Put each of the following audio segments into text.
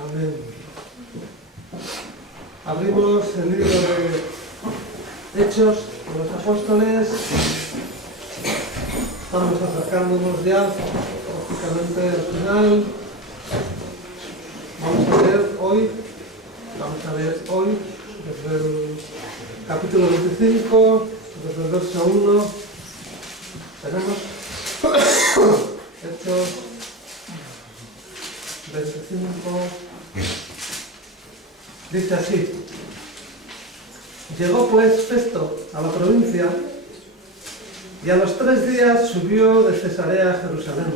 Amén. Abrimos el libro de Hechos de los Apóstoles. Estamos acercándonos ya prácticamente al final. Vamos a leer hoy desde el capítulo 25, desde el verso 1. Tenemos Hechos 25. Dice así: llegó pues Festo a la provincia y a los 3 días subió de Cesarea a Jerusalén.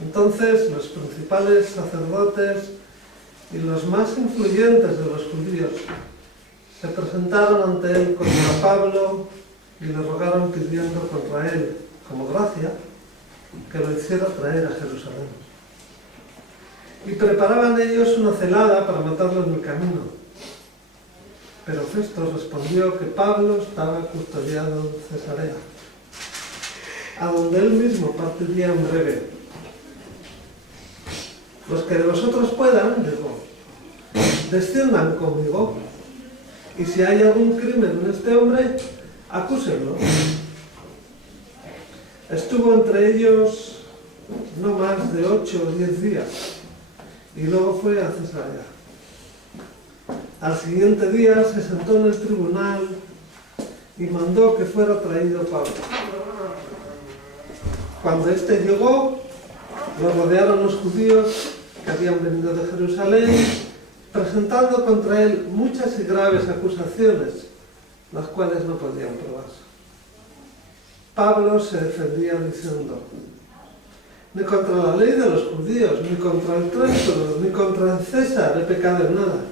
Entonces los principales sacerdotes y los más influyentes de los judíos se presentaron ante él contra Pablo y le rogaron pidiendo contra él, como gracia, que lo hiciera traer a Jerusalén. Y preparaban ellos una celada para matarlo en el camino. Pero Festo respondió que Pablo estaba custodiado en Cesarea, a donde él mismo partiría en breve. Los que de vosotros puedan, dijo, desciendan conmigo, y si hay algún crimen en este hombre, acúsenlo. Estuvo entre ellos no más de 8 o 10 días, y luego fue a Cesarea. Al siguiente día se sentó en el tribunal y mandó que fuera traído Pablo. Cuando éste llegó, lo rodearon los judíos que habían venido de Jerusalén, presentando contra él muchas y graves acusaciones, las cuales no podían probar. Pablo se defendía diciendo: ni contra la ley de los judíos, ni contra el trémulo, ni contra el César he pecado en nada.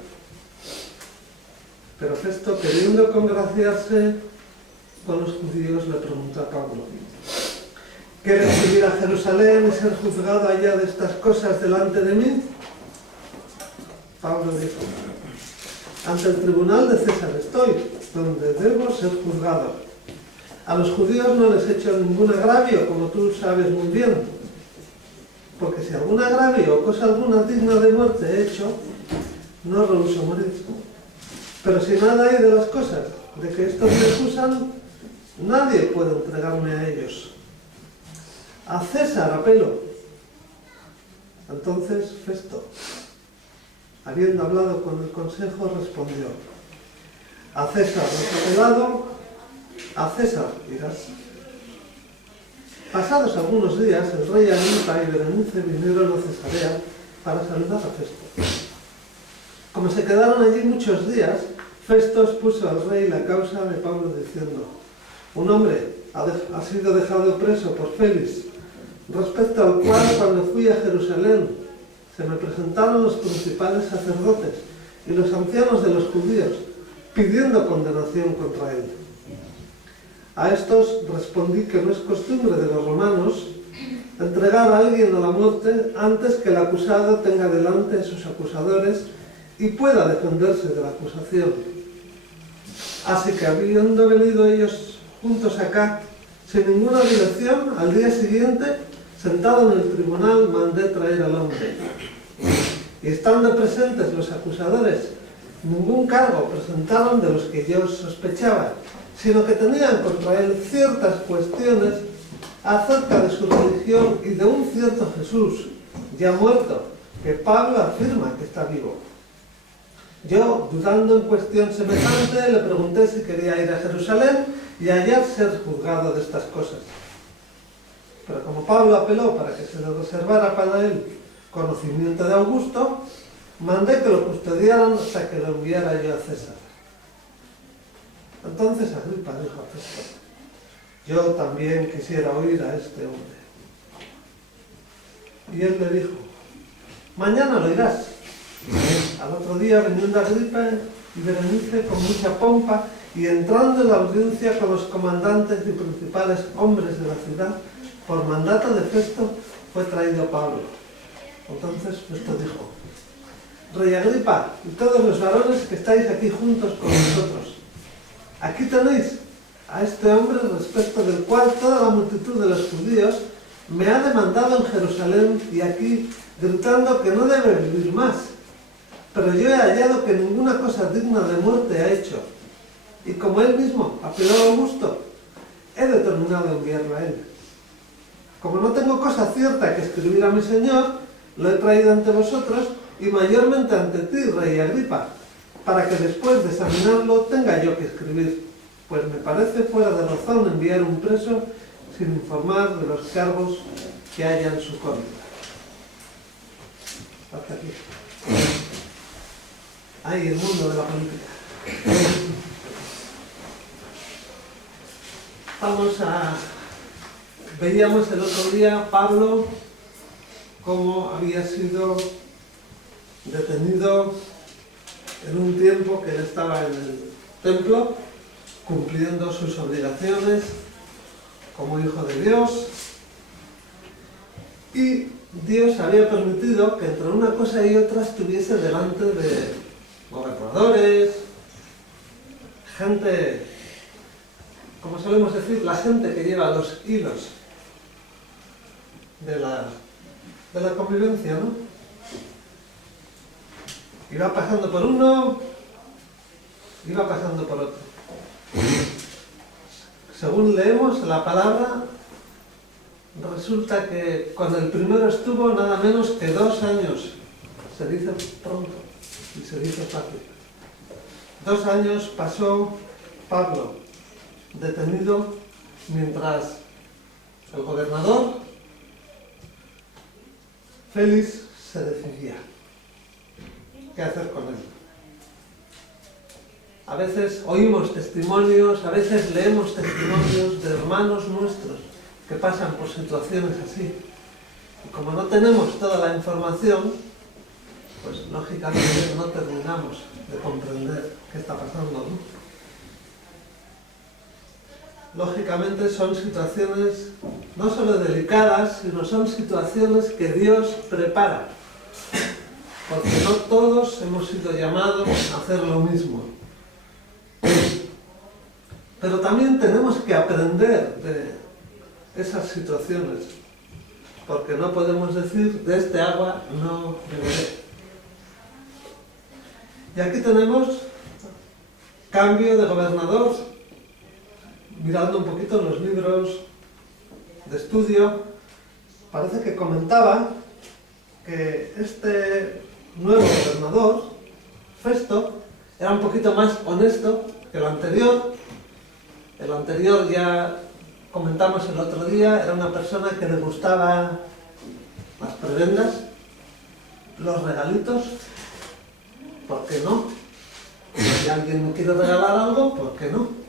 Pero Festo, queriendo congraciarse con los judíos, le preguntó a Pablo: ¿quieres subir a Jerusalén y ser juzgado allá de estas cosas delante de mí? Pablo dijo: ante el tribunal de César estoy, donde debo ser juzgado. A los judíos no les he hecho ningún agravio, como tú sabes muy bien. Porque si algún agravio o cosa alguna digna de muerte he hecho, no rehuso morir. Pero si nada hay de las cosas de que estos me acusan, nadie puede entregarme a ellos. A César apelo. Entonces Festo, habiendo hablado con el consejo, respondió: a César has apelado, a César irás. Pasados algunos días, el rey Agripa y Berenice vinieron a Cesarea para saludar a Festo. Como se quedaron allí muchos días, Festo expuso al rey la causa de Pablo diciendo: un hombre ha sido dejado preso por Félix, respecto al cual, cuando fui a Jerusalén, se me presentaron los principales sacerdotes y los ancianos de los judíos, pidiendo condenación contra él. A estos respondí que no es costumbre de los romanos entregar a alguien a la muerte antes que el acusado tenga delante a sus acusadores y pueda defenderse de la acusación. Así que, habiendo venido ellos juntos acá, sin ninguna dilación, al día siguiente, sentado en el tribunal, mandé traer al hombre. Y estando presentes los acusadores, ningún cargo presentaron de los que yo sospechaba, sino que tenían contra él ciertas cuestiones acerca de su religión y de un cierto Jesús, ya muerto, que Pablo afirma que está vivo. Yo, dudando en cuestión semejante, le pregunté si quería ir a Jerusalén y allá ser juzgado de estas cosas. Pero como Pablo apeló para que se le reservara para él conocimiento de Augusto, mandé que lo custodiaran hasta que lo enviara yo a César. Entonces Agripa dijo a Festo: yo también quisiera oír a este hombre. Y él le dijo: mañana lo irás. Al otro día, viniendo Agripa y Berenice con mucha pompa y entrando en la audiencia con los comandantes y principales hombres de la ciudad, por mandato de Festo fue traído Pablo. Entonces Festo dijo: Rey Agripa y todos los varones que estáis aquí juntos con nosotros, aquí tenéis a este hombre respecto del cual toda la multitud de los judíos me ha demandado en Jerusalén y aquí, gritando que no debe vivir más. Pero yo he hallado que ninguna cosa digna de muerte ha hecho. Y como él mismo apeló a Augusto, he determinado enviarlo a él. Como no tengo cosa cierta que escribir a mi señor, lo he traído ante vosotros y mayormente ante ti, rey Agripa, para que después de examinarlo tenga yo que escribir, pues me parece fuera de razón enviar un preso sin informar de los cargos que haya en su contra. Hasta aquí. Ahí el mundo de la política. Veíamos el otro día Pablo cómo había sido detenido en un tiempo que él estaba en el templo cumpliendo sus obligaciones como hijo de Dios, y Dios había permitido que entre una cosa y otra estuviese delante de gobernadores, gente, como solemos decir, la gente que lleva los hilos de la convivencia, ¿no? Iba pasando por uno, iba pasando por otro. Según leemos la palabra, resulta que con el primero estuvo nada menos que 2 años. Se dice pronto y se dice fácil. 2 años pasó Pablo detenido mientras el gobernador Félix se decidía qué hacer con él. A veces oímos testimonios, a veces leemos testimonios de hermanos nuestros que pasan por situaciones así. Y como no tenemos toda la información, pues lógicamente no terminamos de comprender qué está pasando, ¿no? Lógicamente son situaciones no solo delicadas, sino son situaciones que Dios prepara. Porque no todos hemos sido llamados a hacer lo mismo. Pero también tenemos que aprender de esas situaciones, porque no podemos decir, de este agua no beberé. Y aquí tenemos cambio de gobernador. Mirando un poquito en los libros de estudio, parece que comentaba que este nuevo gobernador, Festo, era un poquito más honesto que el anterior. El anterior, ya comentamos el otro día, era una persona que le gustaba las prebendas, los regalitos. ¿Por qué no? Si alguien me quiere regalar algo, ¿por qué no?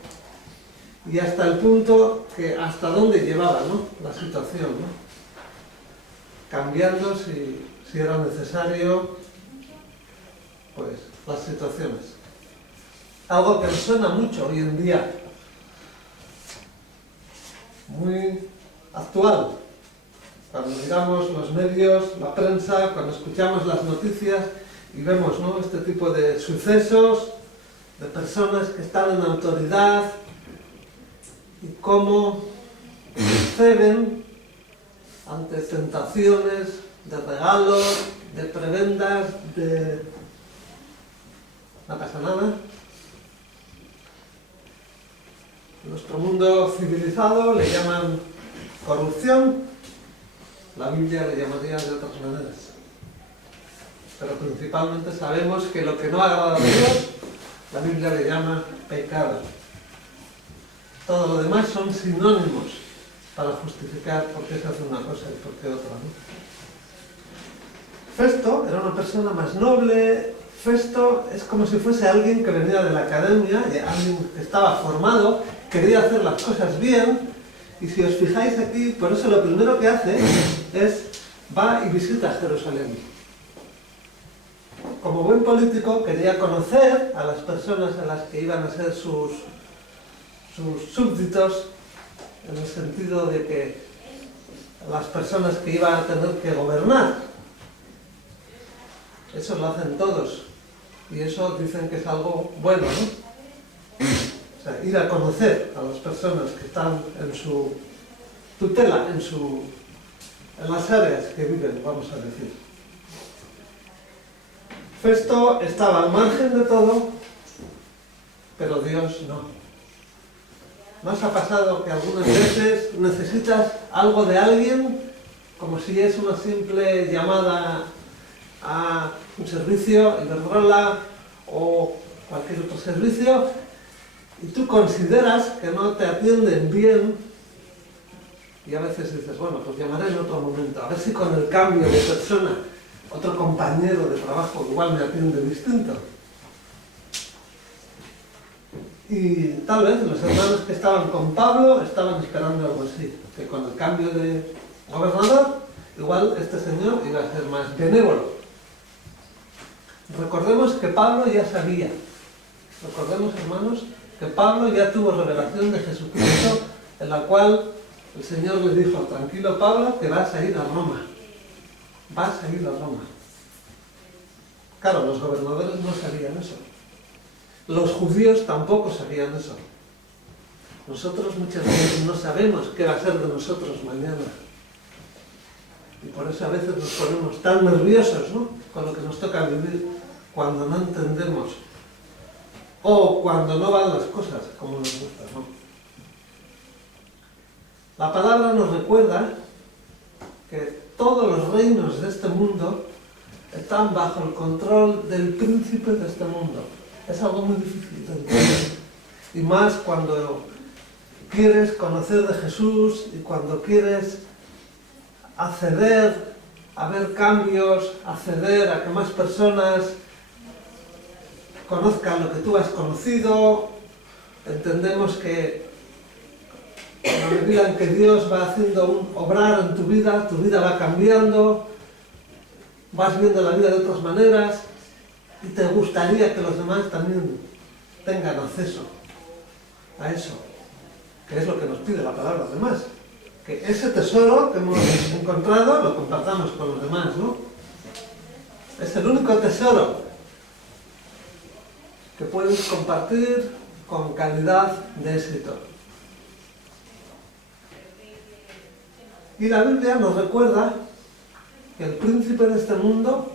Y hasta el punto que hasta dónde llevaba, ¿no?, la situación, ¿no? Cambiando si era necesario, pues, las situaciones. Algo que nos suena mucho hoy en día, muy actual. Cuando miramos los medios, la prensa, cuando escuchamos las noticias y vemos, ¿no?, este tipo de sucesos, de personas que están en autoridad y cómo ceden ante tentaciones de regalos, de prebendas, de... no pasa nada. En nuestro mundo civilizado le llaman corrupción, la Biblia le llamaría de otras maneras. Pero principalmente sabemos que lo que no agrada a Dios, la Biblia le llama pecado. Todo lo demás son sinónimos para justificar por qué se hace una cosa y por qué otra, ¿no? Festo era una persona más noble. Festo es como si fuese alguien que venía de la academia, alguien que estaba formado, quería hacer las cosas bien, y si os fijáis aquí, por eso lo primero que hace es va y visita Jerusalén. Como buen político quería conocer a las personas a las que iban a ser sus súbditos, en el sentido de que las personas que iban a tener que gobernar. Eso lo hacen todos, y eso dicen que es algo bueno, ¿no? O sea, ir a conocer a las personas que están en su tutela, en su en las áreas que viven, vamos a decir. Festo estaba al margen de todo, pero Dios no. ¿No os ha pasado que algunas veces necesitas algo de alguien, como si es una simple llamada a un servicio, Iberdrola o cualquier otro servicio, y tú consideras que no te atienden bien, y a veces dices, bueno, pues llamaré en otro momento, a ver si con el cambio de persona, otro compañero de trabajo igual me atiende distinto. Y tal vez los hermanos que estaban con Pablo estaban esperando algo así, que con el cambio de gobernador, igual este señor iba a ser más benévolo. Recordemos que Pablo ya sabía, recordemos, hermanos, que Pablo ya tuvo revelación de Jesucristo, en la cual el Señor le dijo, tranquilo Pablo, que vas a ir a Roma, vas a ir a Roma. Claro, los gobernadores no sabían eso. Los judíos tampoco sabían eso. Nosotros muchas veces no sabemos qué va a ser de nosotros mañana. Y por eso a veces nos ponemos tan nerviosos, ¿no?, con lo que nos toca vivir cuando no entendemos o cuando no van las cosas como nos gusta, ¿no? La palabra nos recuerda que todos los reinos de este mundo están bajo el control del príncipe de este mundo. Es algo muy difícil de entender. Y más cuando quieres conocer de Jesús y cuando quieres acceder a ver cambios, acceder a que más personas conozcan lo que tú has conocido. Entendemos que a la medida en que Dios va haciendo un obrar en tu vida va cambiando, vas viendo la vida de otras maneras y te gustaría que los demás también tengan acceso a eso, que es lo que nos pide la palabra, además. Que ese tesoro que hemos encontrado lo compartamos con los demás, ¿no? Es el único tesoro que puedes compartir con calidad de éxito. Y la Biblia nos recuerda que el príncipe de este mundo,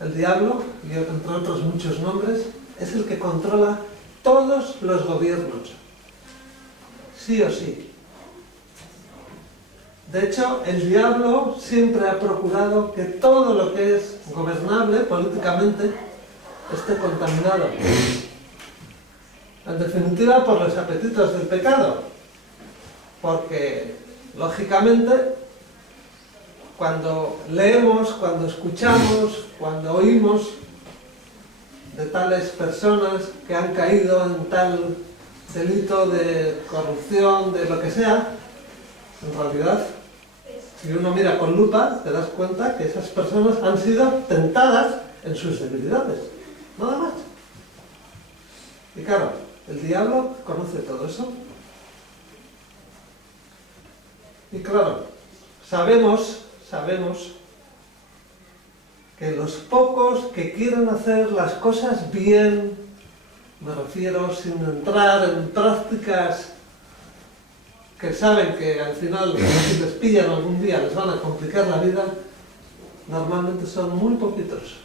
el diablo, y entre otros muchos nombres, es el que controla todos los gobiernos, sí o sí. De hecho, el diablo siempre ha procurado que todo lo que es gobernable políticamente esté contaminado. En definitiva, por los apetitos del pecado. Porque, lógicamente, cuando leemos, cuando escuchamos, cuando oímos de tales personas que han caído en tal delito de corrupción, de lo que sea, en realidad, si uno mira con lupa, te das cuenta que esas personas han sido tentadas en sus debilidades, nada más. Y claro, el diablo conoce todo eso. Y claro, sabemos que los pocos que quieren hacer las cosas bien, me refiero sin entrar en prácticas que saben que al final, si les pillan algún día, les van a complicar la vida, normalmente son muy poquitos.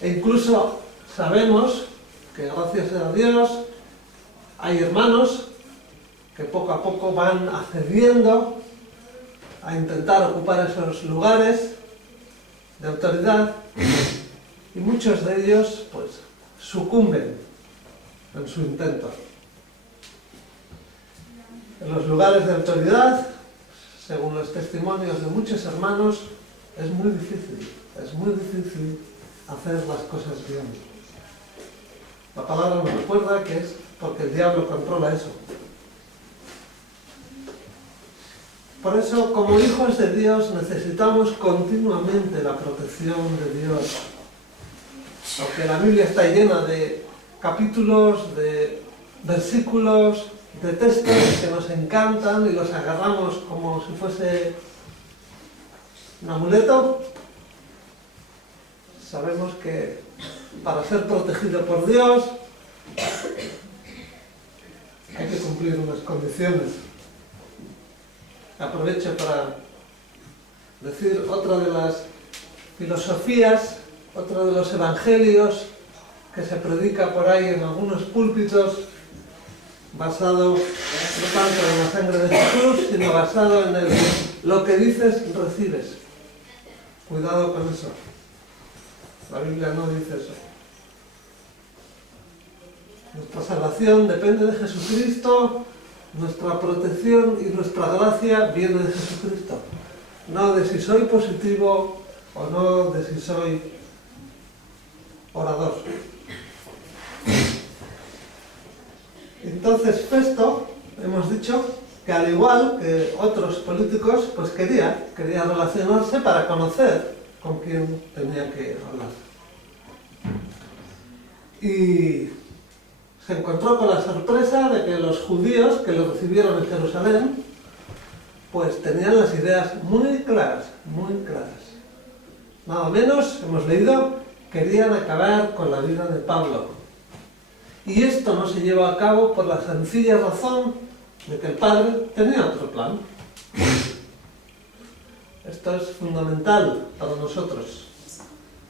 E incluso sabemos que, gracias a Dios, hay hermanos que poco a poco van accediendo a intentar ocupar esos lugares de autoridad, y muchos de ellos, pues, sucumben en su intento. En los lugares de autoridad, según los testimonios de muchos hermanos, es muy difícil hacer las cosas bien. La palabra nos recuerda que es porque el diablo controla eso. Por eso, como hijos de Dios, necesitamos continuamente la protección de Dios. Aunque la Biblia está llena de capítulos, de versículos, de textos que nos encantan y los agarramos como si fuese un amuleto, sabemos que para ser protegido por Dios hay que cumplir unas condiciones. Aprovecho para decir, otra de las filosofías, otro de los evangelios que se predica por ahí en algunos púlpitos, basado no tanto en la sangre de Jesús, sino basado en lo que dices, recibes. Cuidado con eso. La Biblia no dice eso. Nuestra salvación depende de Jesucristo, nuestra protección y nuestra gracia viene de Jesucristo. No de si soy positivo o no de si soy orador. Entonces Festo, hemos dicho que al igual que otros políticos, pues quería relacionarse para conocer con quién tenía que hablar. Y se encontró con la sorpresa de que los judíos que lo recibieron en Jerusalén, pues tenían las ideas muy claras, muy claras. Nada menos, hemos leído, querían acabar con la vida de Pablo. Y esto no se lleva a cabo por la sencilla razón de que el padre tenía otro plan. Esto es fundamental para nosotros.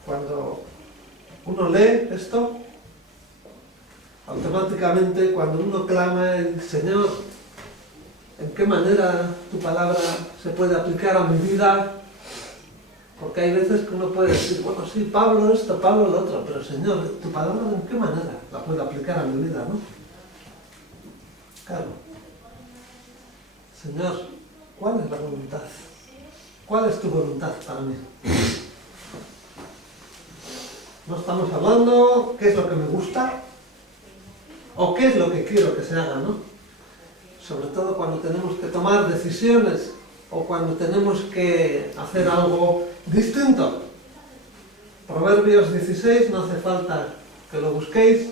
Cuando uno lee esto, automáticamente cuando uno clama y dice, Señor, ¿en qué manera tu palabra se puede aplicar a mi vida? Porque hay veces que uno puede decir, bueno, sí, Pablo esto, Pablo lo otro, pero Señor, ¿tu palabra en qué manera la puedo aplicar a mi vida, no? Claro. Señor, ¿cuál es la voluntad? ¿Cuál es tu voluntad para mí? No estamos hablando qué es lo que me gusta o qué es lo que quiero que se haga, ¿no? Sobre todo cuando tenemos que tomar decisiones o cuando tenemos que hacer algo distinto. Proverbios 16, no hace falta que lo busquéis.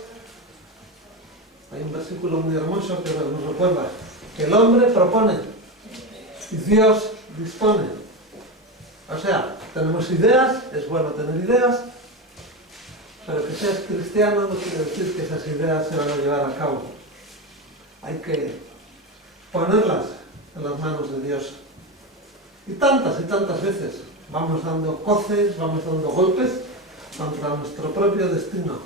Hay un versículo muy hermoso que nos recuerda que el hombre propone y Dios dispone. O sea, tenemos ideas, es bueno tener ideas, pero que seas cristiano no quiere decir que esas ideas se van a llevar a cabo. Hay que ponerlas en las manos de Dios. Y tantas veces vamos dando coces, vamos dando golpes contra nuestro propio destino.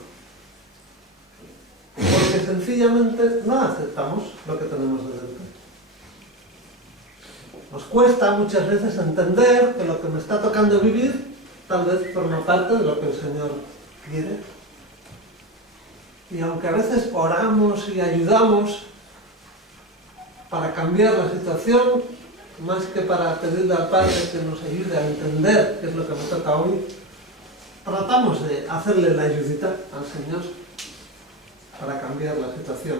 Porque sencillamente no aceptamos lo que tenemos delante. Nos cuesta muchas veces entender que lo que me está tocando vivir tal vez forma parte de lo que el Señor quiere. Y aunque a veces oramos y ayudamos para cambiar la situación, más que para pedirle al Padre que nos ayude a entender qué es lo que me toca hoy, tratamos de hacerle la ayudita al Señor para cambiar la situación.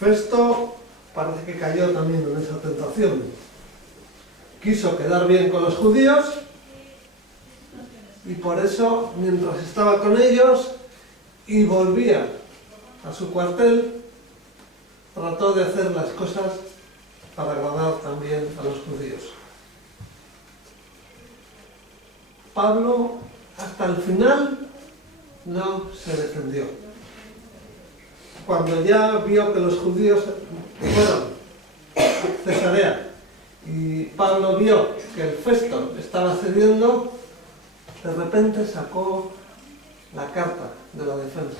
Festo parece que cayó también en esa tentación. Quiso quedar bien con los judíos y por eso, mientras estaba con ellos y volvía a su cuartel, trató de hacer las cosas para agradar también a los judíos. Pablo, hasta el final, no se defendió. Cuando ya vio que los judíos fueron a Cesarea y Pablo vio que el Festo estaba cediendo, de repente sacó la carta de la defensa.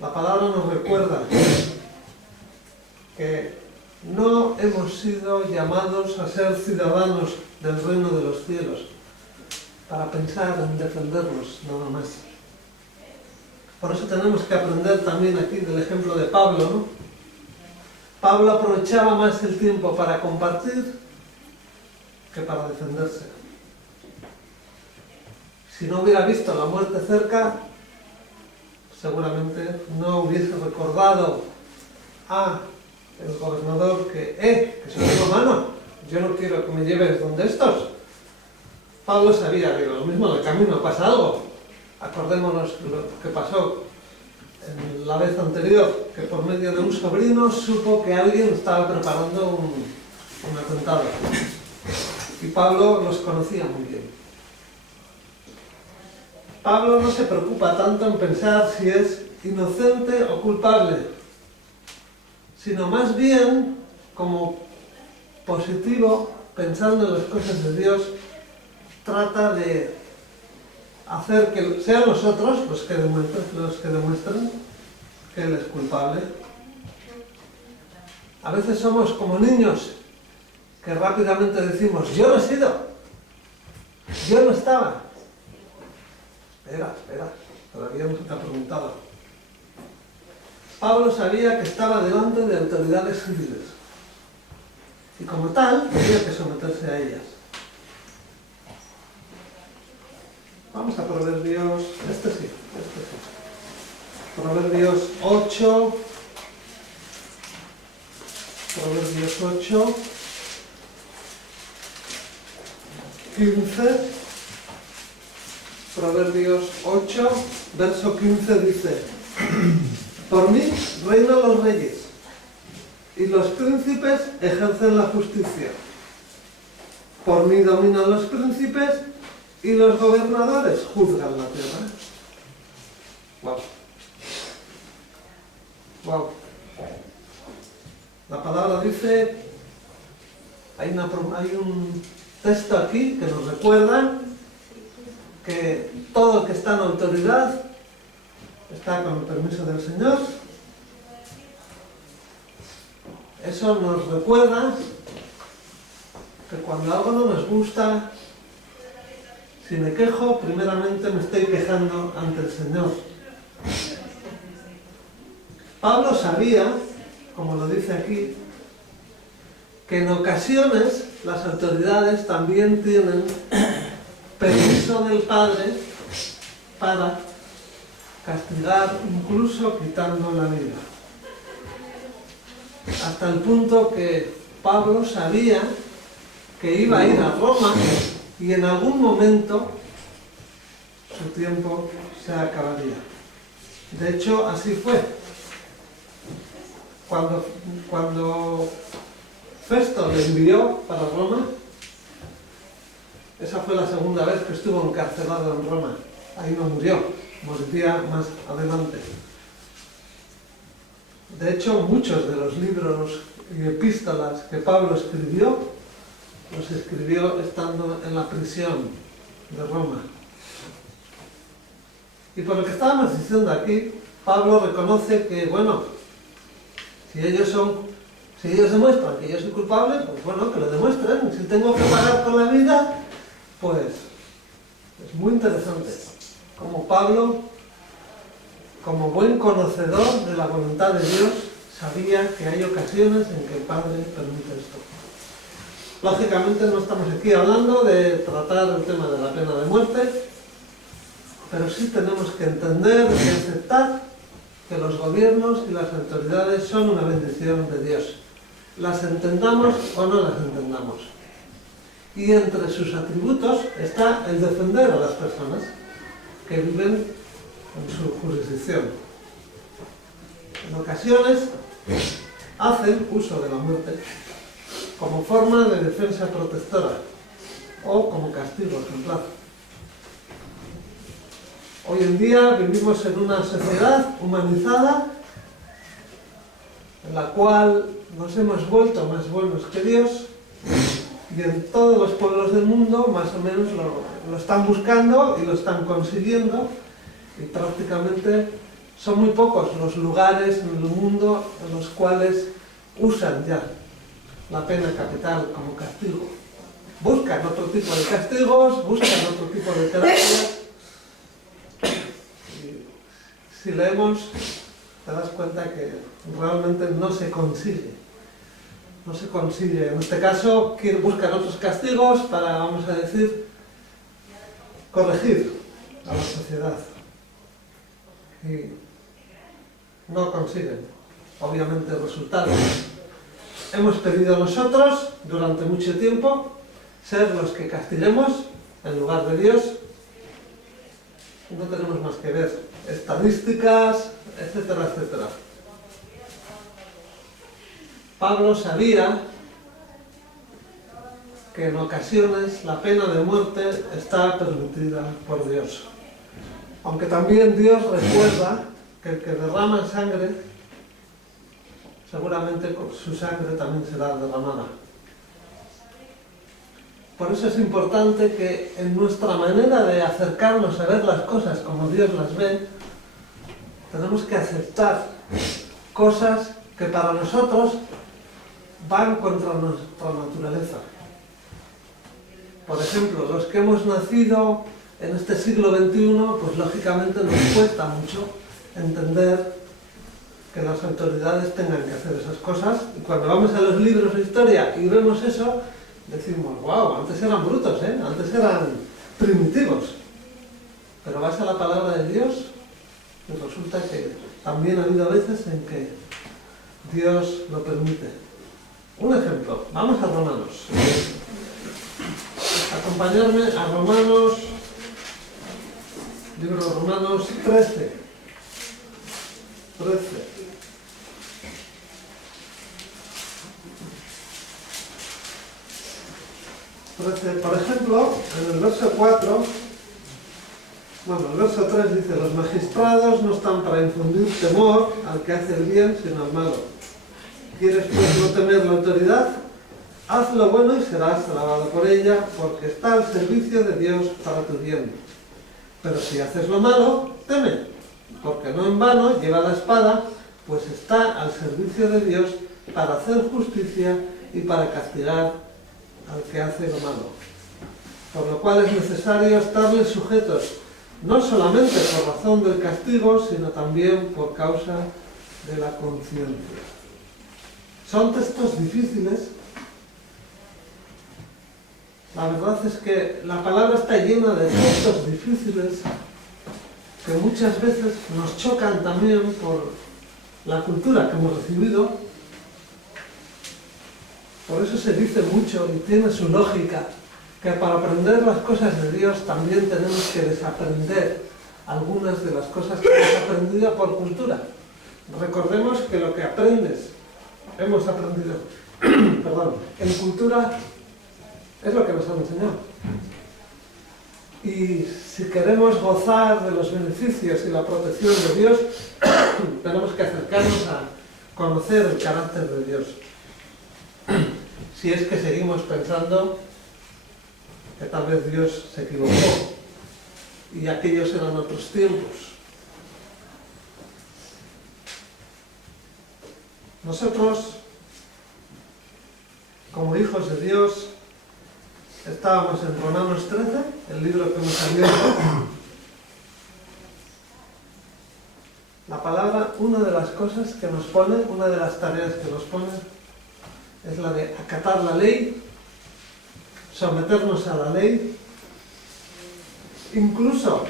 La palabra nos recuerda que no hemos sido llamados a ser ciudadanos del reino de los cielos para pensar en defendernos nada más. Por eso tenemos que aprender también aquí del ejemplo de Pablo, ¿no? Pablo aprovechaba más el tiempo para compartir que para defenderse. Si no hubiera visto la muerte cerca, seguramente no hubiese recordado a el gobernador que soy romano, yo no quiero que me lleves donde estos. Pablo sabía que lo mismo en el camino pasa algo. Acordémonos lo que pasó en la vez anterior, que por medio de un sobrino supo que alguien estaba preparando un atentado. Y Pablo los conocía muy bien. Pablo no se preocupa tanto en pensar si es inocente o culpable, sino más bien como positivo, pensando en las cosas de Dios, trata de hacer que sean los otros los que demuestren que Él es culpable. A veces somos como niños que rápidamente decimos, yo no he sido, yo no estaba. Espera, todavía no se te ha preguntado. Pablo sabía que estaba delante de autoridades civiles y como tal tenía que someterse a ellas. Vamos a Proverbios, este sí. Proverbios 8, Proverbios 8, 15, Proverbios 8, verso 15 dice, por mí reinan los reyes y los príncipes ejercen la justicia. Por mí dominan los príncipes y los gobernadores juzgan la tierra. Wow. La palabra dice, hay un texto aquí que nos recuerda que todo el que está en autoridad está con el permiso del Señor. Eso nos recuerda que cuando algo no nos gusta, si me quejo, primeramente me estoy quejando ante el Señor. Pablo sabía, como lo dice aquí, que en ocasiones las autoridades también tienen permiso del Padre para castigar, incluso quitando la vida. Hasta el punto que Pablo sabía que iba a ir a Roma y en algún momento su tiempo se acabaría. De hecho, así fue. Cuando Festo le envió para Roma, esa fue la segunda vez que estuvo encarcelado en Roma. Ahí no murió, moriría más adelante. De hecho, muchos de los libros y epístolas que Pablo escribió, los escribió estando en la prisión de Roma. Y por lo que estábamos diciendo aquí, Pablo reconoce que, bueno, si ellos demuestran que yo soy culpable, pues bueno, que lo demuestren. Si tengo que pagar con la vida, pues es muy interesante. Como Pablo, como buen conocedor de la voluntad de Dios, sabía que hay ocasiones en que el Padre permite esto. Lógicamente no estamos aquí hablando de tratar el tema de la pena de muerte, pero sí tenemos que entender y aceptar que los gobiernos y las autoridades son una bendición de Dios. Las entendamos o no las entendamos. Y entre sus atributos está el defender a las personas que viven en su jurisdicción. En ocasiones hacen uso de la muerte como forma de defensa protectora o como castigo ejemplar. Hoy en día vivimos en una sociedad humanizada en la cual nos hemos vuelto más buenos que Dios y en todos los pueblos del mundo más o menos lo están buscando y lo están consiguiendo y prácticamente son muy pocos los lugares en el mundo en los cuales usan ya la pena capital como castigo. Buscan otro tipo de castigos, buscan otro tipo de terapias. Si leemos, te das cuenta que realmente no se consigue. No se consigue. En este caso, buscan otros castigos para, vamos a decir, corregir a la sociedad. Y no consiguen, obviamente, resultados. Hemos pedido nosotros, durante mucho tiempo, ser los que castiguemos en lugar de Dios. No tenemos más que ver estadísticas, etcétera, etcétera. Pablo sabía que en ocasiones la pena de muerte está permitida por Dios. Aunque también Dios recuerda que el que derrama sangre, seguramente su sangre también será derramada. Por eso es importante que en nuestra manera de acercarnos a ver las cosas como Dios las ve, tenemos que aceptar cosas que para nosotros van contra nuestra naturaleza. Por ejemplo, los que hemos nacido en este siglo XXI, pues lógicamente nos cuesta mucho entender que las autoridades tengan que hacer esas cosas, y cuando vamos a los libros de historia y vemos eso, decimos, wow, antes eran brutos, antes eran primitivos. Pero vas a la palabra de Dios y resulta que también ha habido veces en que Dios lo permite. Un ejemplo, vamos a Romanos. Acompañarme a Romanos, libro de Romanos 13. Por ejemplo, en el verso 4, el verso 3 dice: los magistrados no están para infundir temor al que hace el bien, sino al malo. ¿Quieres pues no temer la autoridad? Haz lo bueno y serás alabado por ella, porque está al servicio de Dios para tu bien. Pero si haces lo malo, teme, porque no en vano lleva la espada, pues está al servicio de Dios para hacer justicia y para castigar al que hace lo malo. Por lo cual es necesario estarles sujetos, no solamente por razón del castigo, sino también por causa de la conciencia. Son textos difíciles. La verdad es que la palabra está llena de textos difíciles que muchas veces nos chocan también por la cultura que hemos recibido. Por eso se dice mucho y tiene su lógica, que para aprender las cosas de Dios también tenemos que desaprender algunas de las cosas que hemos aprendido por cultura. Recordemos que lo que hemos aprendido en cultura es lo que nos han enseñado. Y si queremos gozar de los beneficios y la protección de Dios, tenemos que acercarnos a conocer el carácter de Dios. Si es que seguimos pensando que tal vez Dios se equivocó y aquellos eran otros tiempos. Nosotros, como hijos de Dios, estábamos en Romanos 13, el libro que hemos abierto. La palabra, una de las cosas que nos pone, una de las tareas que nos pone, es la de acatar la ley, someternos a la ley, incluso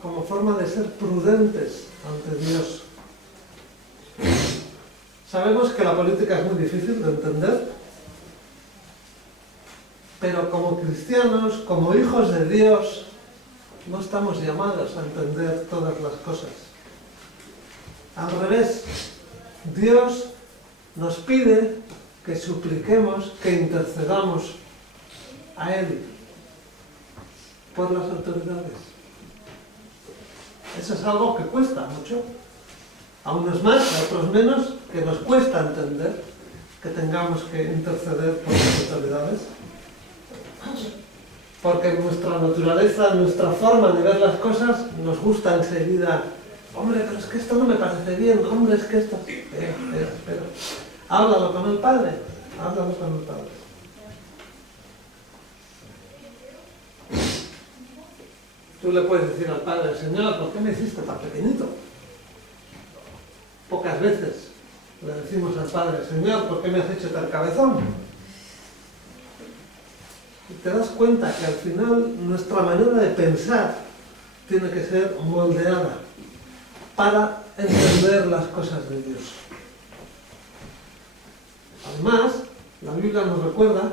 como forma de ser prudentes ante Dios. Sabemos que la política es muy difícil de entender, pero como cristianos, como hijos de Dios, no estamos llamados a entender todas las cosas. Al revés, Dios nos pide que supliquemos, que intercedamos a Él por las autoridades. Eso es algo que cuesta mucho. A unos más, a otros menos, que nos cuesta entender que tengamos que interceder por las autoridades. Porque nuestra naturaleza, nuestra forma de ver las cosas, nos gusta enseguida. Hombre, pero es que esto no me parece bien. Hombre, es que esto... Espera. Háblalo con el Padre. Háblalo con el Padre. Tú le puedes decir al Padre: Señor, ¿por qué me hiciste tan pequeñito? Pocas veces le decimos al Padre: Señor, ¿por qué me has hecho tan cabezón? Y te das cuenta que al final nuestra manera de pensar tiene que ser moldeada para entender las cosas de Dios. Además, la Biblia nos recuerda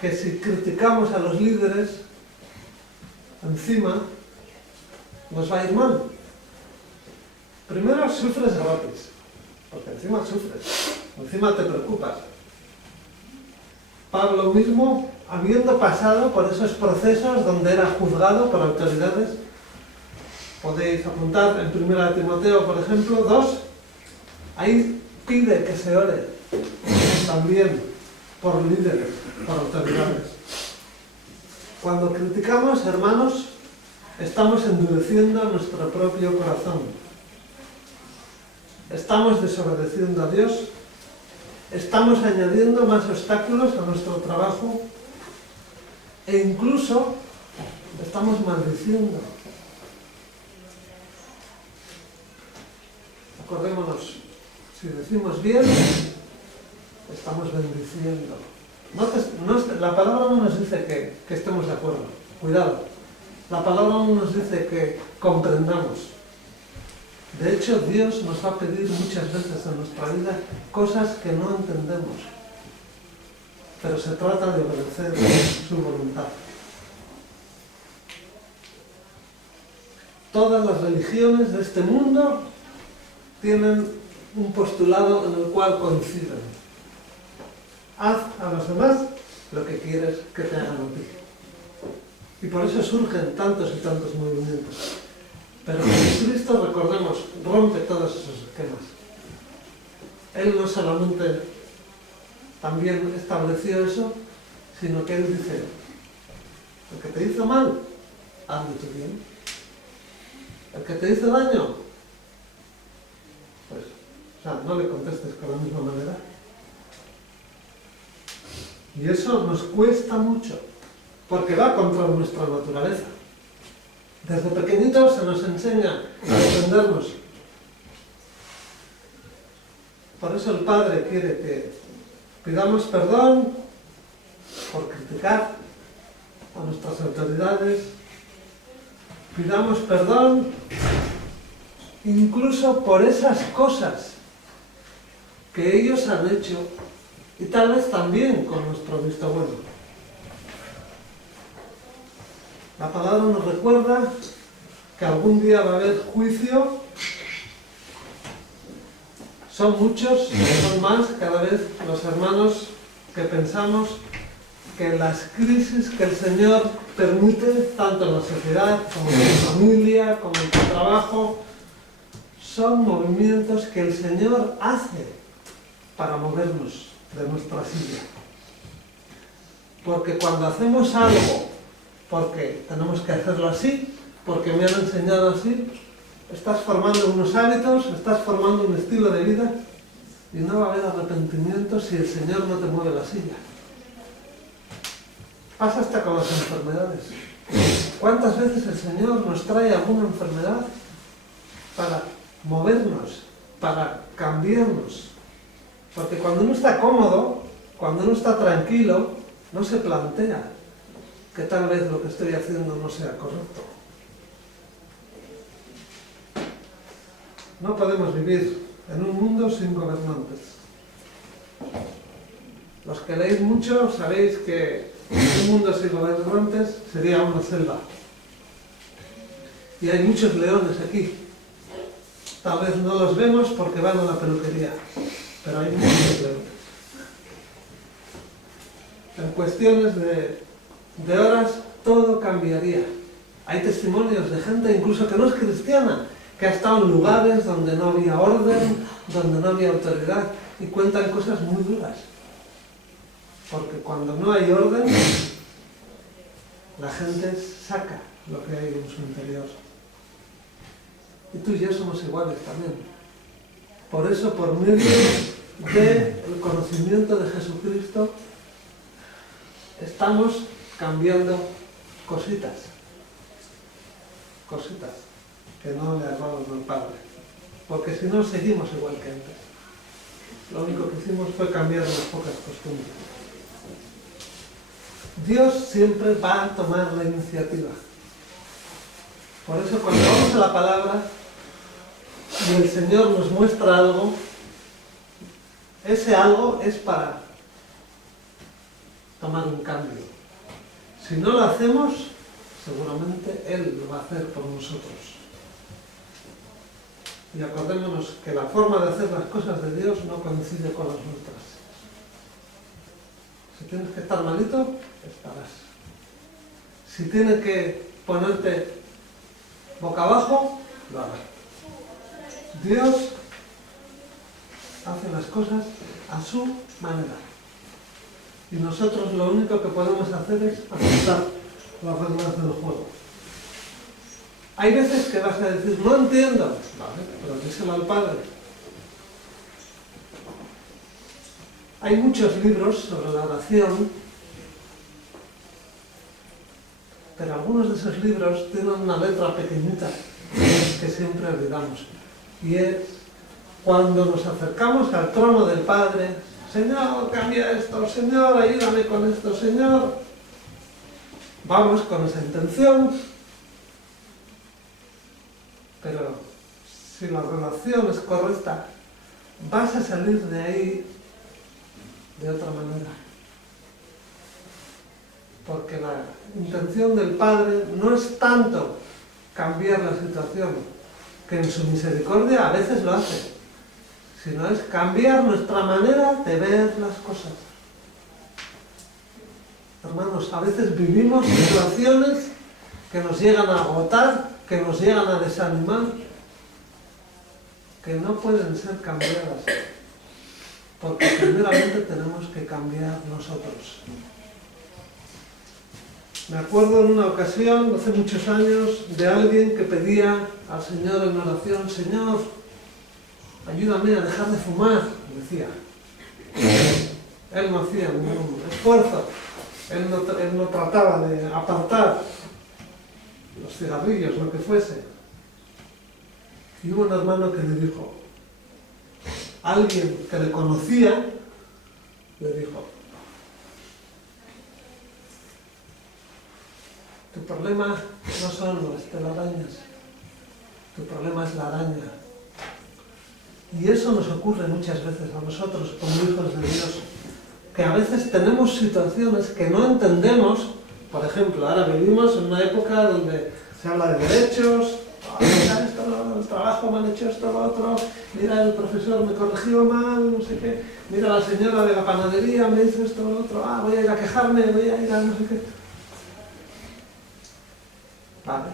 que si criticamos a los líderes, encima nos va a ir mal. Primero sufres gratis, porque encima sufres, encima te preocupas. Pablo mismo, habiendo pasado por esos procesos donde era juzgado por autoridades, podéis apuntar en 1 Timoteo, por ejemplo, 2, ahí pide que se ore también por líderes, por autoridades. Cuando criticamos, hermanos, estamos endureciendo nuestro propio corazón. Estamos desobedeciendo a Dios. Estamos añadiendo más obstáculos a nuestro trabajo. E incluso estamos maldiciendo. Acordémonos, si decimos bien, estamos bendiciendo. La palabra no nos dice que estemos de acuerdo. Cuidado. La palabra no nos dice que comprendamos. De hecho, Dios nos va a pedir muchas veces en nuestra vida cosas que no entendemos. Pero se trata de obedecer su voluntad. Todas las religiones de este mundo tienen un postulado en el cual coinciden. Haz a los demás lo que quieres que te hagan a ti. Y por eso surgen tantos y tantos movimientos. Pero Jesucristo, recordemos, rompe todos esos esquemas. Él no solamente también estableció eso, sino que Él dice, el que te hizo mal, hazle tu bien. El que te hizo daño, pues, no le contestes con la misma manera. Y eso nos cuesta mucho, porque va contra nuestra naturaleza. Desde pequeñitos se nos enseña a defendernos. Por eso el Padre quiere que pidamos perdón por criticar a nuestras autoridades. Pidamos perdón incluso por esas cosas que ellos han hecho y tal vez también con nuestro visto bueno. La palabra nos recuerda que algún día va a haber juicio. Son muchos, son más cada vez los hermanos que pensamos que las crisis que el Señor permite, tanto en la sociedad como en la familia, como en tu trabajo, son movimientos que el Señor hace para movernos de nuestra silla. Porque cuando hacemos algo porque tenemos que hacerlo así, porque me han enseñado así, estás formando unos hábitos, estás formando un estilo de vida y no va a haber arrepentimiento si el Señor no te mueve la silla. Pasa hasta con las enfermedades. ¿Cuántas veces el Señor nos trae alguna enfermedad para movernos, para cambiarnos? Porque cuando uno está cómodo, cuando uno está tranquilo, no se plantea que tal vez lo que estoy haciendo no sea correcto. No podemos vivir en un mundo sin gobernantes. Los que leéis mucho sabéis que un mundo sin gobernantes sería una selva. Y hay muchos leones aquí. Tal vez no los vemos porque van a la peluquería, pero hay muchos leones. En cuestiones de horas todo cambiaría. Hay testimonios de gente incluso que no es cristiana, que ha estado en lugares donde no había orden, donde no había autoridad, y cuentan cosas muy duras. Porque cuando no hay orden, la gente saca lo que hay en su interior. Y tú y yo somos iguales también. Por eso, por medio del conocimiento de Jesucristo, estamos cambiando cositas que no le agradan al Padre, porque si no seguimos igual que antes. Lo único que hicimos fue cambiar unas pocas costumbres. Dios siempre va a tomar la iniciativa. Por eso cuando vamos a la palabra y el Señor nos muestra algo, ese algo es para tomar un cambio. Si no lo hacemos, seguramente Él lo va a hacer por nosotros. Y acordémonos que la forma de hacer las cosas de Dios no coincide con las nuestras. Si tienes que estar malito, estarás. Si tienes que ponerte boca abajo, lo harás. Dios hace las cosas a su manera. Y nosotros lo único que podemos hacer es aceptar las reglas del juego. Hay veces que vas a decir, no entiendo, vale, pero díselo al Padre. Hay muchos libros sobre la oración, pero algunos de esos libros tienen una letra pequeñita que siempre olvidamos. Y es cuando nos acercamos al trono del Padre, Señor, cambia esto, Señor, ayúdame con esto, Señor. Vamos con esa intención, pero si la relación es correcta, vas a salir de ahí de otra manera. Porque la intención del Padre no es tanto cambiar la situación, que en su misericordia a veces lo hace, sino es cambiar nuestra manera de ver las cosas. Hermanos, a veces vivimos situaciones que nos llegan a agotar, que nos llegan a desanimar, que no pueden ser cambiadas, porque primeramente tenemos que cambiar nosotros. Me acuerdo en una ocasión, hace muchos años, de alguien que pedía al Señor en oración, Señor, ayúdame a dejar de fumar, decía. Él no hacía ningún esfuerzo, él no trataba de apartar los cigarrillos, lo que fuese. Y hubo un hermano que le dijo, alguien que le conocía, le dijo, tu problema no son las telarañas, tu problema es la araña. Y eso nos ocurre muchas veces a nosotros como hijos de Dios, que a veces tenemos situaciones que no entendemos. Por ejemplo, ahora vivimos en una época donde se habla de derechos, mira esto, el trabajo me han hecho esto, lo otro, mira el profesor me corrigió mal, no sé qué, mira la señora de la panadería me hizo esto, lo otro, voy a ir a quejarme, voy a ir a no sé qué. Vale.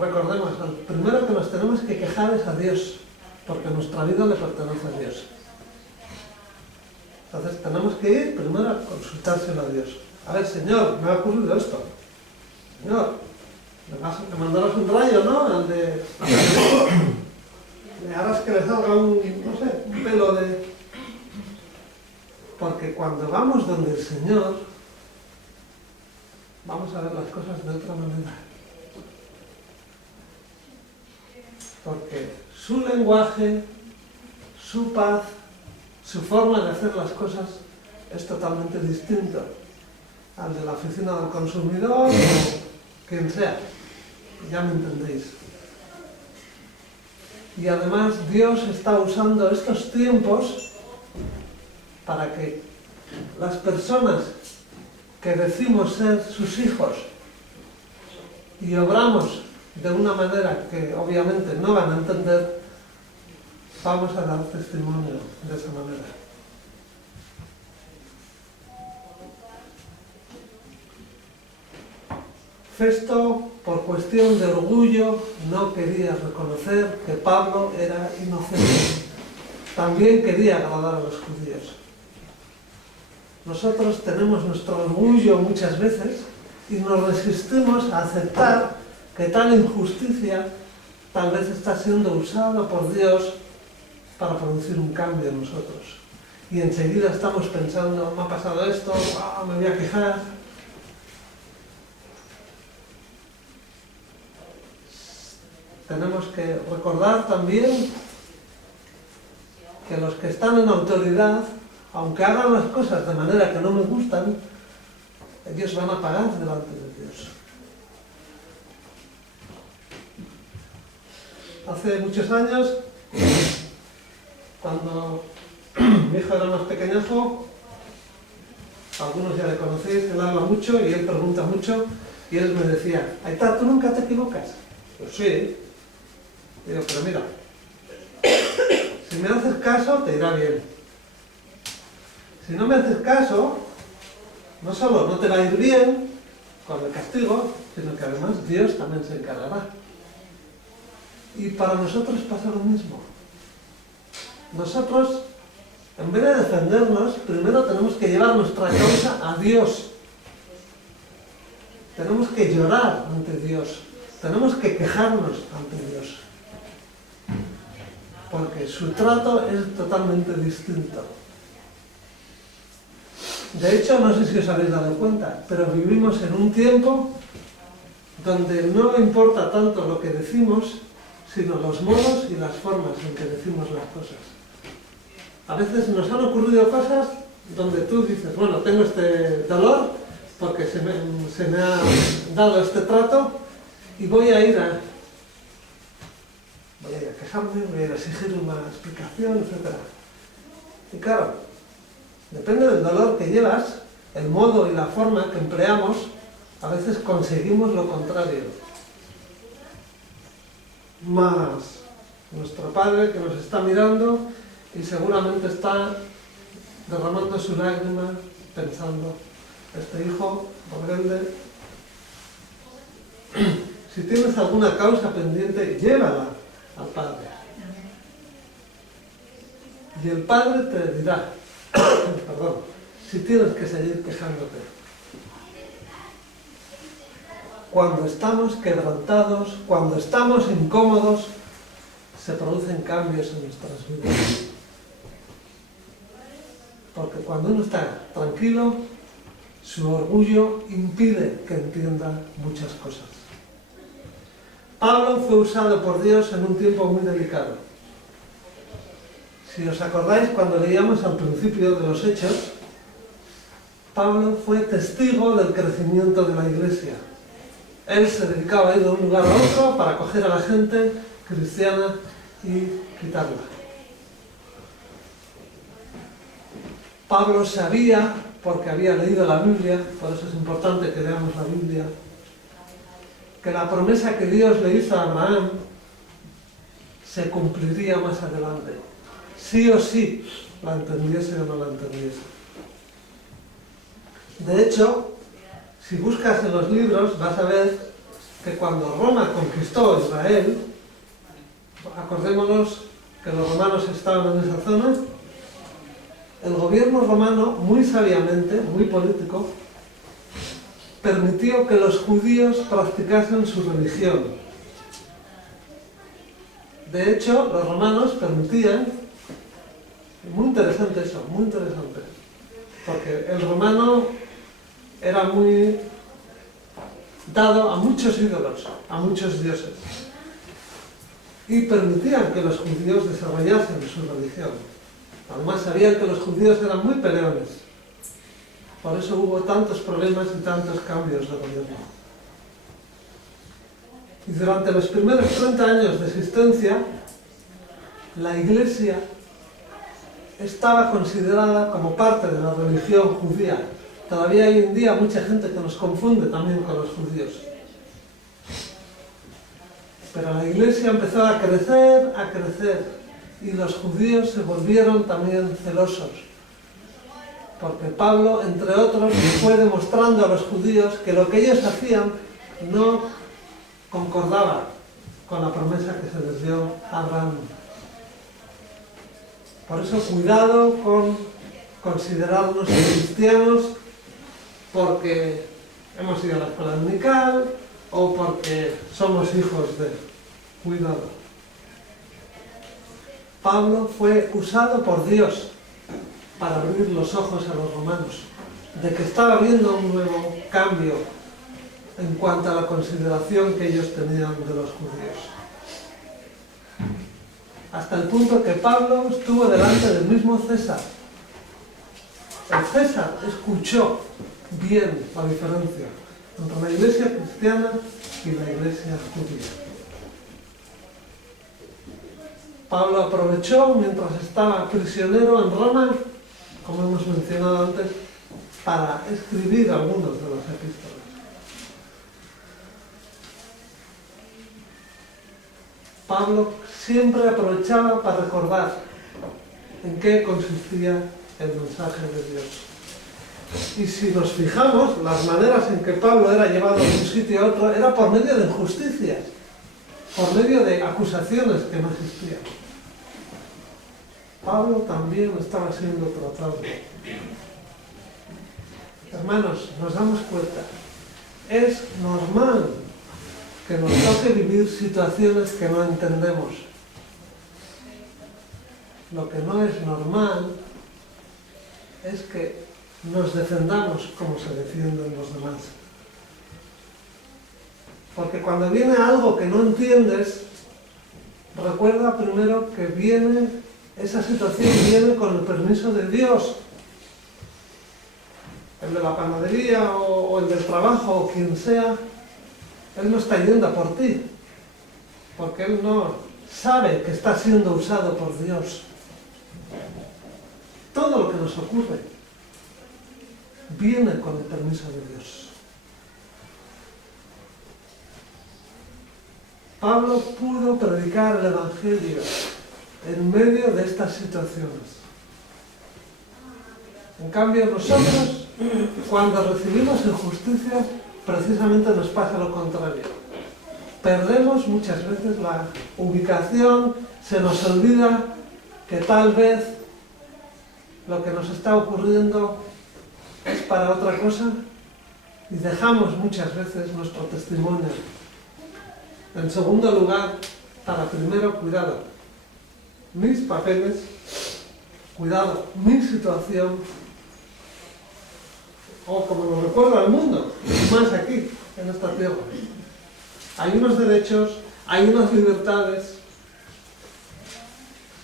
Recordemos, lo primero que nos tenemos que quejar es a Dios, porque nuestra vida le pertenece a Dios. Entonces tenemos que ir primero a consultárselo a Dios. A ver, Señor, me ha ocurrido esto. Señor, me mandarás un rayo, ¿no? Al de... Le harás que le salga un, no sé, un pelo de... Porque cuando vamos donde el Señor, vamos a ver las cosas de otra manera. Porque su lenguaje, su paz, su forma de hacer las cosas es totalmente distinto al de la oficina del consumidor o quien sea. Ya me entendéis. Y además Dios está usando estos tiempos para que las personas que decimos ser sus hijos y obramos de una manera que obviamente no van a entender, vamos a dar testimonio de esa manera. Festo, por cuestión de orgullo, no quería reconocer que Pablo era inocente. También quería agradar a los judíos. Nosotros tenemos nuestro orgullo muchas veces y nos resistimos a aceptar que tal injusticia tal vez está siendo usada por Dios para producir un cambio en nosotros. Y enseguida estamos pensando, me ha pasado esto, me voy a quejar. Tenemos que recordar también que los que están en autoridad, aunque hagan las cosas de manera que no me gustan, ellos van a pagar delante de Dios. Hace muchos años, cuando mi hijo era más pequeñajo, algunos ya le conocéis, él habla mucho y él pregunta mucho, y él me decía, Aitar, ¿tú nunca te equivocas? Pues sí. Digo, pero mira, si me haces caso, te irá bien. Si no me haces caso, no solo no te va a ir bien con el castigo, sino que además Dios también se encargará. Y para nosotros pasa lo mismo. Nosotros En vez de defendernos, primero tenemos que llevar nuestra causa a Dios. Tenemos que llorar ante Dios. Tenemos que quejarnos ante Dios. Porque su trato es totalmente distinto. De hecho, no sé si os habéis dado cuenta, pero vivimos en un tiempo donde no importa tanto lo que decimos, sino los modos y las formas en que decimos las cosas. A veces nos han ocurrido cosas donde tú dices, bueno, tengo este dolor porque se me ha dado este trato y voy a ir a quejarme, voy a ir a exigir una explicación, etc. Y claro, depende del dolor que llevas, el modo y la forma que empleamos, a veces conseguimos lo contrario. Más nuestro Padre que nos está mirando y seguramente está derramando su lágrima pensando, este hijo rebelde, si tienes alguna causa pendiente, llévala al Padre. Y el Padre te dirá, perdón, si tienes que seguir quejándote. Cuando estamos quebrantados, cuando estamos incómodos, se producen cambios en nuestras vidas. Porque cuando uno está tranquilo, su orgullo impide que entienda muchas cosas. Pablo fue usado por Dios en un tiempo muy delicado. Si os acordáis, cuando leíamos al principio de los Hechos, Pablo fue testigo del crecimiento de la iglesia. Él se dedicaba a ir de un lugar a otro para acoger a la gente cristiana y quitarla. Pablo sabía, porque había leído la Biblia, por eso es importante que leamos la Biblia, que la promesa que Dios le hizo a Abraham se cumpliría más adelante. Sí o sí, la entendiese o no la entendiese. De hecho, si buscas en los libros vas a ver que cuando Roma conquistó Israel, acordémonos que los romanos estaban en esa zona, el gobierno romano, muy sabiamente, muy político, permitió que los judíos practicasen su religión. De hecho, los romanos permitían, muy interesante eso, muy interesante, porque el romano era muy dado a muchos ídolos, a muchos dioses, y permitían que los judíos desarrollasen su religión. Además sabían que los judíos eran muy peleones, por eso hubo tantos problemas y tantos cambios de gobierno. Y durante los primeros 30 años de existencia, la Iglesia estaba considerada como parte de la religión judía. Todavía hoy en día mucha gente que nos confunde también con los judíos. Pero la Iglesia empezó a crecer, y los judíos se volvieron también celosos. Porque Pablo, entre otros, fue demostrando a los judíos que lo que ellos hacían no concordaba con la promesa que se les dio a Abraham. Por eso, cuidado con considerarnos cristianos porque hemos ido a la escuela dominical o porque somos hijos de... Cuidado. Pablo fue usado por Dios para abrir los ojos a los romanos, de que estaba habiendo un nuevo cambio en cuanto a la consideración que ellos tenían de los judíos. Hasta el punto que Pablo estuvo delante del mismo César. El César escuchó bien la diferencia entre la iglesia cristiana y la iglesia judía. Pablo aprovechó, mientras estaba prisionero en Roma, como hemos mencionado antes, para escribir algunos de las epístolas. Pablo siempre aprovechaba para recordar en qué consistía el mensaje de Dios. Y si nos fijamos, las maneras en que Pablo era llevado de un sitio a otro era por medio de injusticias, por medio de acusaciones que no existían. Pablo también estaba siendo tratado. Hermanos, nos damos cuenta, es normal que nos toque vivir situaciones que no entendemos. Lo que no es normal es que nos defendamos como se defienden los demás. Porque cuando viene algo que no entiendes, recuerda primero que esa situación viene con el permiso de Dios. El de la panadería o el del trabajo o quien sea, Él no está yendo a por ti, porque Él no sabe que está siendo usado por Dios. Todo lo que nos ocurre viene con el permiso de Dios. Pablo pudo predicar el Evangelio en medio de estas situaciones. En cambio, nosotros, cuando recibimos injusticia, precisamente nos pasa lo contrario. Perdemos muchas veces la ubicación, se nos olvida que tal vez lo que nos está ocurriendo es para otra cosa y dejamos muchas veces nuestro testimonio. En segundo lugar, para primero, cuidado. Mis papeles, cuidado, mi situación, o como nos recuerda el mundo, más aquí, en esta tierra. Hay unos derechos, hay unas libertades.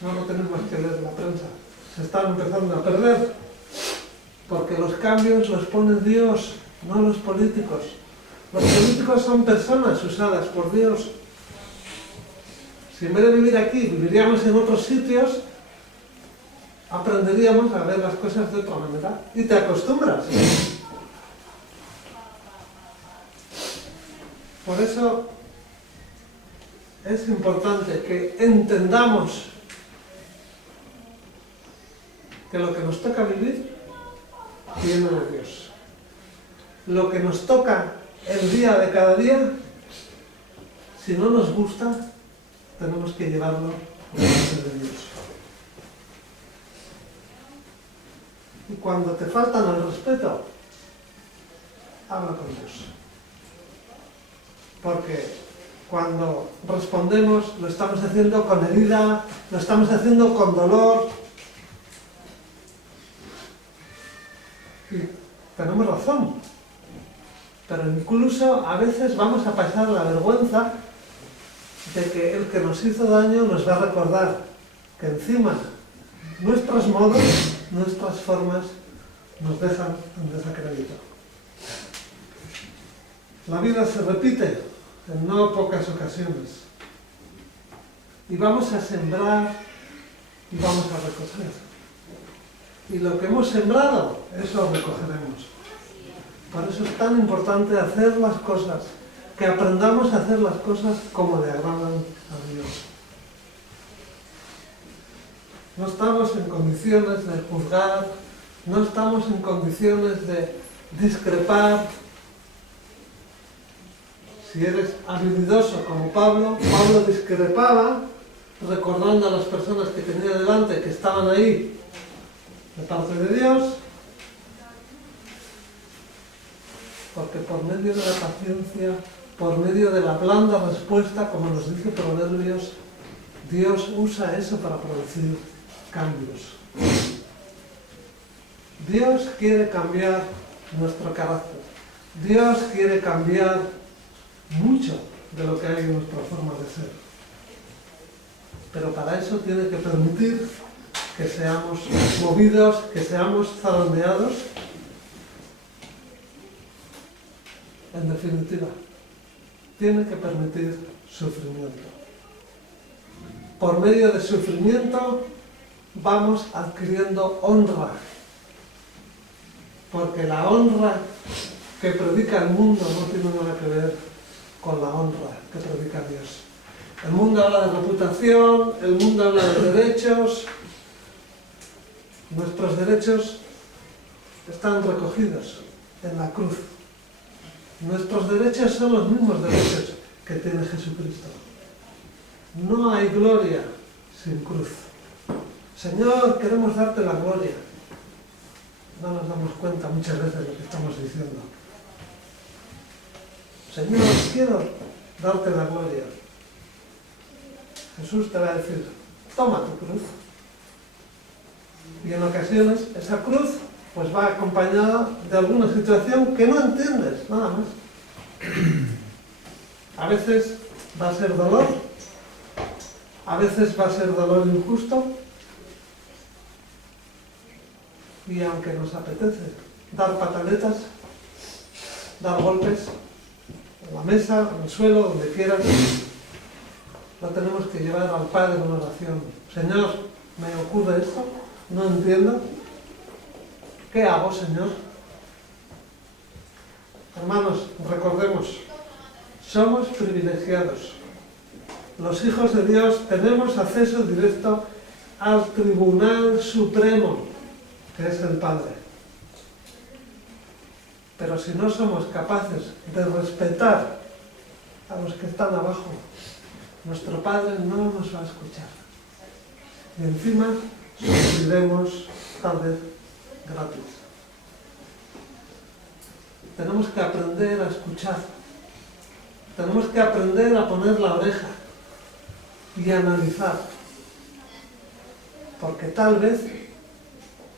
No tenemos más que leer la prensa. Se están empezando a perder. Porque los cambios los pone Dios, no los políticos. Los políticos son personas usadas por Dios. Si en vez de vivir aquí, viviríamos en otros sitios, aprenderíamos a ver las cosas de otra manera. Y te acostumbras. Por eso es importante que entendamos que lo que nos toca vivir viene de Dios. Lo que nos toca el día de cada día, si no nos gusta, tenemos que llevarlo delante de Dios. Y cuando te faltan el respeto, habla con Dios. Porque cuando respondemos, lo estamos haciendo con herida, lo estamos haciendo con dolor. Y tenemos razón. Pero incluso a veces vamos a pasar la vergüenza de que el que nos hizo daño nos va a recordar que encima nuestros modos, nuestras formas nos dejan en desacrédito. La vida se repite en no pocas ocasiones. Y vamos a sembrar y vamos a recoger. Y lo que hemos sembrado, eso recogeremos. Por eso es tan importante hacer las cosas, que aprendamos a hacer las cosas como le agradan a Dios. No estamos en condiciones de juzgar, no estamos en condiciones de discrepar. Si eres habilidoso como Pablo discrepaba, recordando a las personas que tenía delante que estaban ahí de parte de Dios, porque por medio de la paciencia, por medio de la blanda respuesta, como nos dice Proverbios, Dios usa eso para producir cambios. Dios quiere cambiar nuestro carácter. Dios quiere cambiar mucho de lo que hay en nuestra forma de ser. Pero para eso tiene que permitir que seamos movidos, que seamos zarandeados. En definitiva, tiene que permitir sufrimiento. Por medio de sufrimiento vamos adquiriendo honra. Porque la honra que predica el mundo no tiene nada que ver con la honra que predica Dios. El mundo habla de reputación, el mundo habla de derechos. Nuestros derechos están recogidos en la cruz. Nuestros derechos son los mismos derechos que tiene Jesucristo. No hay gloria sin cruz. Señor, queremos darte la gloria. No nos damos cuenta muchas veces de lo que estamos diciendo. Señor, quiero darte la gloria. Jesús te va a decir, toma tu cruz. Y en ocasiones esa cruz pues va acompañada de alguna situación que no entiendes, nada más. A veces va a ser dolor, a veces va a ser dolor injusto, y aunque nos apetece dar pataletas, dar golpes, en la mesa, en el suelo, donde quieras, lo tenemos que llevar al Padre en oración. Señor, me ocurre esto, no entiendo, ¿qué hago, Señor? Hermanos, recordemos, somos privilegiados. Los hijos de Dios tenemos acceso directo al Tribunal Supremo, que es el Padre. Pero si no somos capaces de respetar a los que están abajo, nuestro Padre no nos va a escuchar. Y encima sufriremos tal vez gratis. Tenemos que aprender a escuchar. Tenemos que aprender a poner la oreja y a analizar. Porque tal vez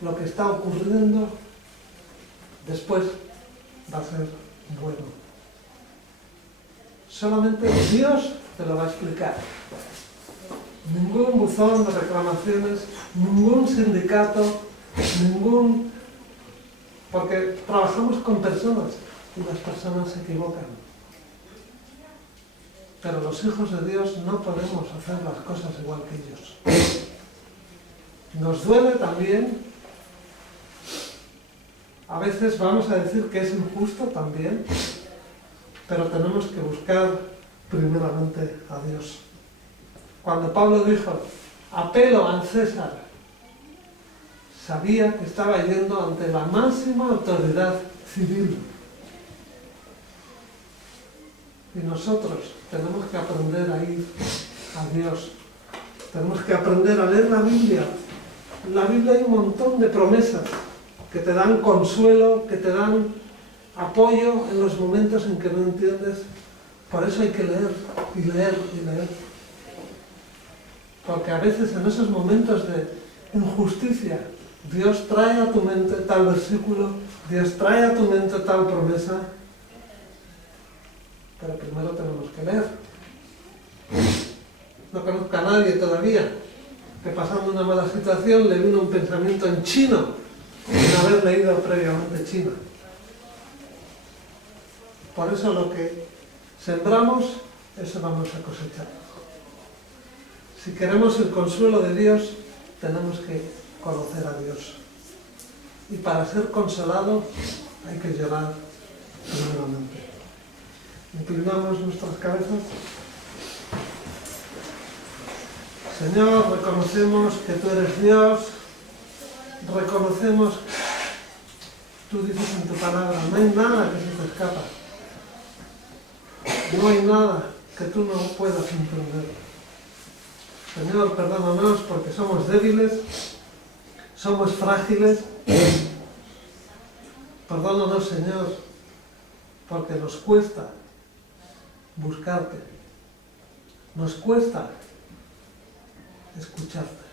lo que está ocurriendo después va a ser bueno. Solamente Dios te lo va a explicar. Ningún buzón de reclamaciones, ningún sindicato, porque trabajamos con personas y las personas se equivocan. Pero los hijos de Dios no podemos hacer las cosas igual que ellos. Nos duele también. A veces vamos a decir que es injusto también, pero tenemos que buscar primeramente a Dios. Cuando Pablo dijo, apelo al César, sabía que estaba yendo ante la máxima autoridad civil. Y nosotros tenemos que aprender a ir a Dios. Tenemos que aprender a leer la Biblia. En la Biblia hay un montón de promesas que te dan consuelo, que te dan apoyo en los momentos en que no entiendes. Por eso hay que leer y leer y leer. Porque a veces en esos momentos de injusticia, Dios trae a tu mente tal versículo, Dios trae a tu mente tal promesa, pero primero tenemos que leer. No conozco a nadie todavía que pasando una mala situación le vino un pensamiento en chino, sin haber leído previamente chino. Por eso lo que sembramos, eso vamos a cosechar. Si queremos el consuelo de Dios, tenemos que conocer a Dios. Y para ser consolado hay que llorar primeramente. Inclinamos nuestras cabezas. Señor, reconocemos que tú eres Dios. Reconocemos, tú dices en tu palabra, no hay nada que se te escapa. No hay nada que tú no puedas entender. Señor, perdónanos porque somos débiles, somos frágiles. Perdónanos, Señor, porque nos cuesta buscarte. Nos cuesta escucharte.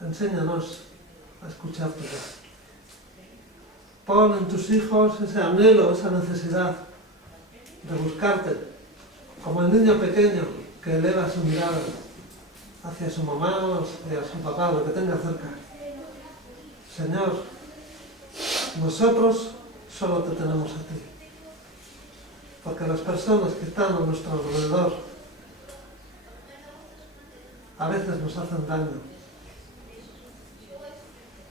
Enséñanos a escucharte. Pon en tus hijos ese anhelo, esa necesidad de buscarte, como el niño pequeño que eleva su mirada hacia su mamá o hacia su papá, lo que tenga cerca. Señor, nosotros solo te tenemos a ti, porque las personas que están a nuestro alrededor a veces nos hacen daño.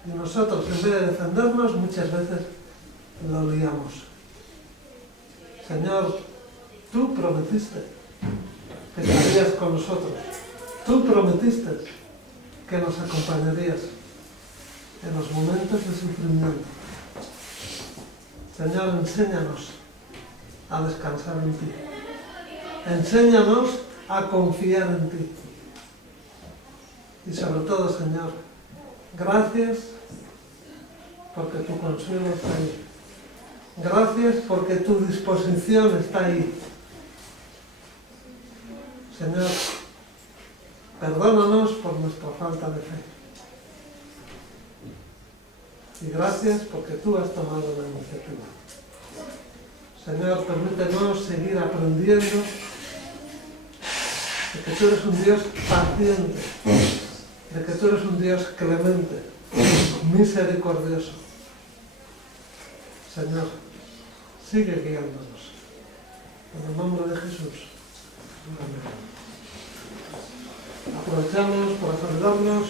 Y nosotros, en vez de defendernos, muchas veces lo liamos. Señor, tú prometiste que estarías con nosotros. Tú prometiste que nos acompañarías en los momentos de sufrimiento. Señor, enséñanos a descansar en ti. Enséñanos a confiar en ti. Y sobre todo, Señor, gracias porque tu consuelo está ahí. Gracias porque tu disposición está ahí. Señor, perdónanos por nuestra falta de fe. Y gracias porque tú has tomado la iniciativa. Señor, permítenos seguir aprendiendo de que tú eres un Dios paciente, de que tú eres un Dios clemente, misericordioso. Señor, sigue guiándonos. En el nombre de Jesús. Amén. Aprovechamos para saludarnos.